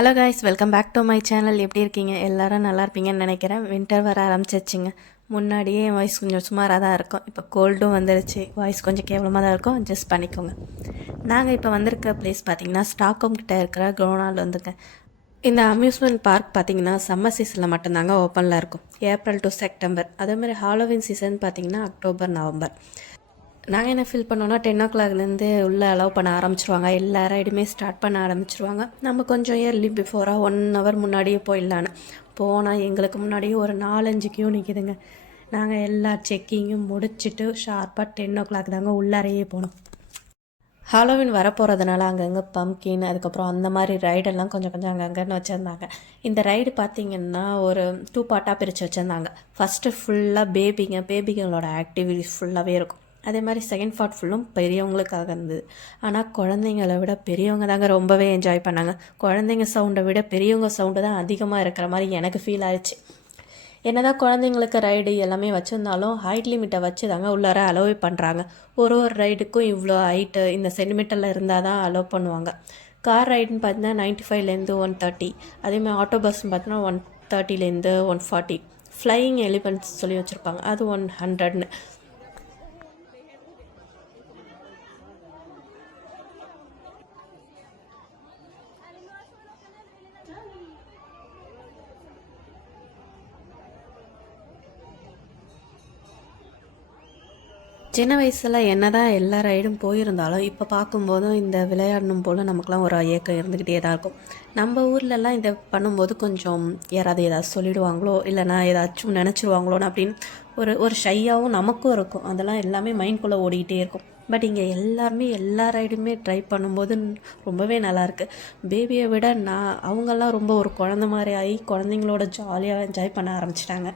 Hello guys, welcome back to my channel. எப்படி இருக்கீங்க? எல்லோரும் நல்லா இருப்பீங்கன்னு நினைக்கிறேன். வின்டர் வர ஆரம்பிச்சிருச்சுங்க. முன்னாடியே என் வாய்ஸ் கொஞ்சம் சுமாராக தான் இருக்கும். இப்போ கோல்டும் வந்துருச்சு. வாய்ஸ் கொஞ்சம் கேவலமாக தான் இருக்கும். அட்ஜஸ்ட் பண்ணிக்கோங்க. நாங்கள் இப்போ வந்திருக்க பிளேஸ் பார்த்திங்கன்னா ஸ்டாக்ஹோம் கிட்டே இருக்கிற குரோனால் வந்துங்க. இந்த அம்யூஸ்மெண்ட் பார்க் பார்த்திங்கன்னா சம்மர் சீசனில் மட்டும்தாங்க ஓப்பனில் இருக்கும். April to September. அதேமாதிரி ஹாலோவின் சீசன் பார்த்திங்கன்னா அக்டோபர் நவம்பர். நாங்கள் என்ன ஃபீல் பண்ணோன்னா 10 o'clockலேருந்து உள்ளே அலோவ் பண்ண ஆரம்பிச்சிருவாங்க. எல்லா ரைடுமே ஸ்டார்ட் பண்ண ஆரம்பிச்சிருவாங்க. நம்ம கொஞ்சம் இயர்லி பிஃபோராக 1 hour முன்னாடியே போயிடலான்னு போனால் எங்களுக்கு முன்னாடியே ஒரு 4-5 கியூ நிற்கிதுங்க. நாங்கள் எல்லா செக்கிங்கும் முடிச்சுட்டு ஷார்ப்பாக 10 o'clock தாங்க உள்ளாரையே போனோம். ஹாலோவின் வரப்போகிறதுனால அங்கங்கே பம்கின், அதுக்கப்புறம் அந்த மாதிரி ரைடெல்லாம் கொஞ்சம் கொஞ்சம் அங்கங்கன்னு வச்சுருந்தாங்க. இந்த ரைடு பார்த்திங்கன்னா ஒரு 2 பார்ட்டாக பிரித்து வச்சுருந்தாங்க. ஃபஸ்ட்டு ஃபுல்லாக பேபிங்களோட ஆக்டிவிட்டிஸ் ஃபுல்லாகவே இருக்கும். அதே மாதிரி செகண்ட் பார்ட் ஃபுல்லும் பெரியவங்களுக்காக இருந்தது. ஆனால் குழந்தைங்கள விட பெரியவங்க தாங்க ரொம்பவே என்ஜாய் பண்ணாங்க. குழந்தைங்க சவுண்டை விட பெரியவங்க சவுண்டு தான் அதிகமாக இருக்கிற மாதிரி எனக்கு ஃபீல் ஆயிடுச்சு. என்னதான் குழந்தைங்களுக்கு ரைடு எல்லாமே வச்சுருந்தாலும் ஹைட் லிமிட்டை வச்சு தாங்க உள்ளார அலோவ் பண்ணுறாங்க. ஒரு ரைடுக்கும் இவ்வளோ ஹைட்டு இந்த சென்டிமீட்டரில் இருந்தால் தான் அலோவ் பண்ணுவாங்க. கார் ரைடுன்னு பார்த்தீங்கன்னா 95லேருந்து 130, அதேமாதிரி ஆட்டோ பஸ்ன்னு பார்த்தீங்கன்னா 130லேருந்து 140, ஃப்ளையிங் எலிஃபென்ட்ஸ் சொல்லி வச்சுருப்பாங்க, அது 100ன்னு. சின்ன வயசில் என்ன தான் எல்லா ரைடும் போயிருந்தாலும் இப்போ பார்க்கும்போதும் இந்த விளையாடணும் போல் நமக்குலாம் ஒரு ஏக்கம் இருந்துக்கிட்டே தான் இருக்கும். நம்ம ஊர்லெலாம் இதை பண்ணும்போது கொஞ்சம் யாராவது ஏதாவது சொல்லிடுவாங்களோ இல்லைனா ஏதாச்சும் நினச்சிருவாங்களோன்னு அப்படின்னு ஒரு ஷையாகவும் நமக்கும் இருக்கும். அதெல்லாம் எல்லாமே மைண்ட்குள்ளே ஓடிக்கிட்டே இருக்கும். பட் இங்கே எல்லாருமே எல்லா ரைடுமே ட்ரை பண்ணும்போது ரொம்பவே நல்லாயிருக்கு. பேபியை விட அவங்கெல்லாம் ரொம்ப ஒரு குழந்த மாதிரி ஆகி குழந்தைங்களோட ஜாலியாக என்ஜாய் பண்ண ஆரம்பிச்சிட்டாங்க.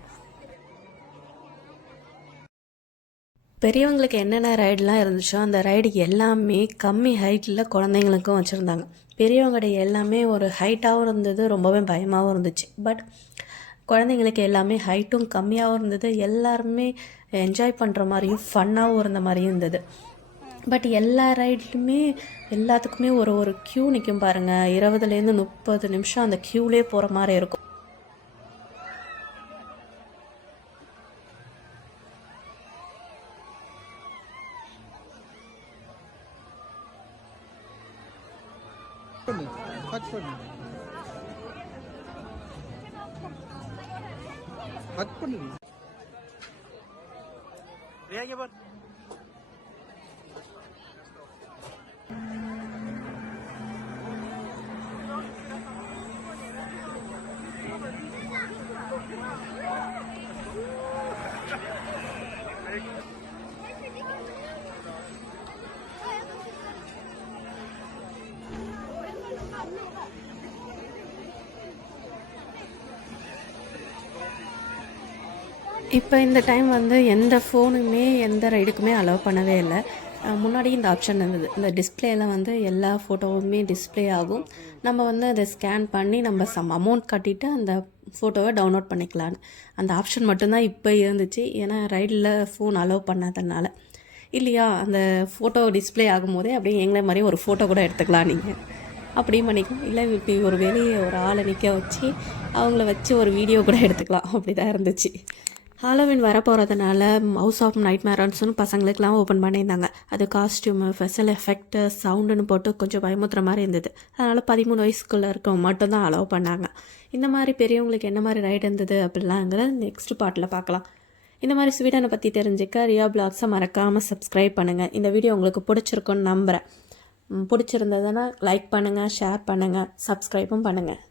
பெரியவங்களுக்கு என்னென்ன ரைடெலாம் இருந்துச்சோ அந்த ரைடு எல்லாமே கம்மி ஹைட்டில் குழந்தைங்களுக்கும் வச்சுருந்தாங்க. பெரியவங்களுடைய எல்லாமே ஒரு ஹைட்டாகவும் இருந்தது, ரொம்பவே பயமாகவும் இருந்துச்சு. பட் குழந்தைங்களுக்கு எல்லாமே ஹைட்டும் கம்மியாகவும் இருந்தது. எல்லாருமே என்ஜாய் பண்ணுற மாதிரியும் ஃபன்னாகவும் இருந்த மாதிரியும் இருந்தது. பட் எல்லா ரைட்லையுமே எல்லாத்துக்குமே ஒரு க்யூ நிற்கும் பாருங்கள். 20லேருந்து 30 நிமிஷம் அந்த க்யூலே போகிற மாதிரி இருக்கும். Kaç பண்ணு கட் பண்ணு ரியாங்க பார் இப்போ இந்த டைம் எந்த ஃபோனுமே எந்த ரைடுக்குமே அலோவ் பண்ணவே இல்லை. முன்னாடி இந்த ஆப்ஷன் இருந்தது. இந்த டிஸ்பிளேயில் எல்லா ஃபோட்டோவுமே டிஸ்பிளே ஆகும். நம்ம அதை ஸ்கேன் பண்ணி நம்ம அமௌண்ட் கட்டிவிட்டு அந்த ஃபோட்டோவை டவுன்லோட் பண்ணிக்கலான்னு அந்த ஆப்ஷன் மட்டும்தான் இப்போ இருந்துச்சு. ஏன்னா ரைடில் ஃபோன் அலோவ் பண்ணாதனால. இல்லையா, அந்த ஃபோட்டோ டிஸ்பிளே ஆகும்போதே அப்படியே எங்களை மாதிரி ஒரு ஃபோட்டோ கூட எடுத்துக்கலாம் நீங்கள். அப்படியும் பண்ணிக்கலாம். இல்லை இப்படி ஒரு வெளியே ஒரு ஆளை நிற்க வச்சு அவங்கள வச்சு ஒரு வீடியோ கூட எடுத்துக்கலாம். அப்படி தான் இருந்துச்சு. ஹாலோவின் வரப்போகிறதுனால ஹவுஸ் ஆஃப் நைட்மேர்ஸ்னு பசங்களுக்கெலாம் ஓப்பன் பண்ணியிருந்தாங்க. அது காஸ்டியூமு, ஸ்பெஷல் எஃபெக்ட்டு, சவுண்டுன்னு போட்டு கொஞ்சம் பயமுத்துற மாதிரி இருந்தது. அதனால் 13 வயசுக்குள்ளே இருக்கவங்க மட்டும்தான் அலோவ் பண்ணாங்க. இந்த மாதிரி பெரியவங்களுக்கு என்ன மாதிரி ரைடு இருந்தது அப்படிலாங்கிற நெக்ஸ்ட் பார்ட்டில் பார்க்கலாம். இந்த மாதிரி ஸ்வீடனை பற்றி தெரிஞ்சுக்க ரியா பிளாக்ஸை மறக்காமல் சப்ஸ்கிரைப் பண்ணுங்கள். இந்த வீடியோ உங்களுக்கு பிடிச்சிருக்குன்னு நம்புகிறேன். பிடிச்சிருந்ததுன்னா லைக் பண்ணுங்கள், ஷேர் பண்ணுங்கள், சப்ஸ்கிரைபும் பண்ணுங்கள்.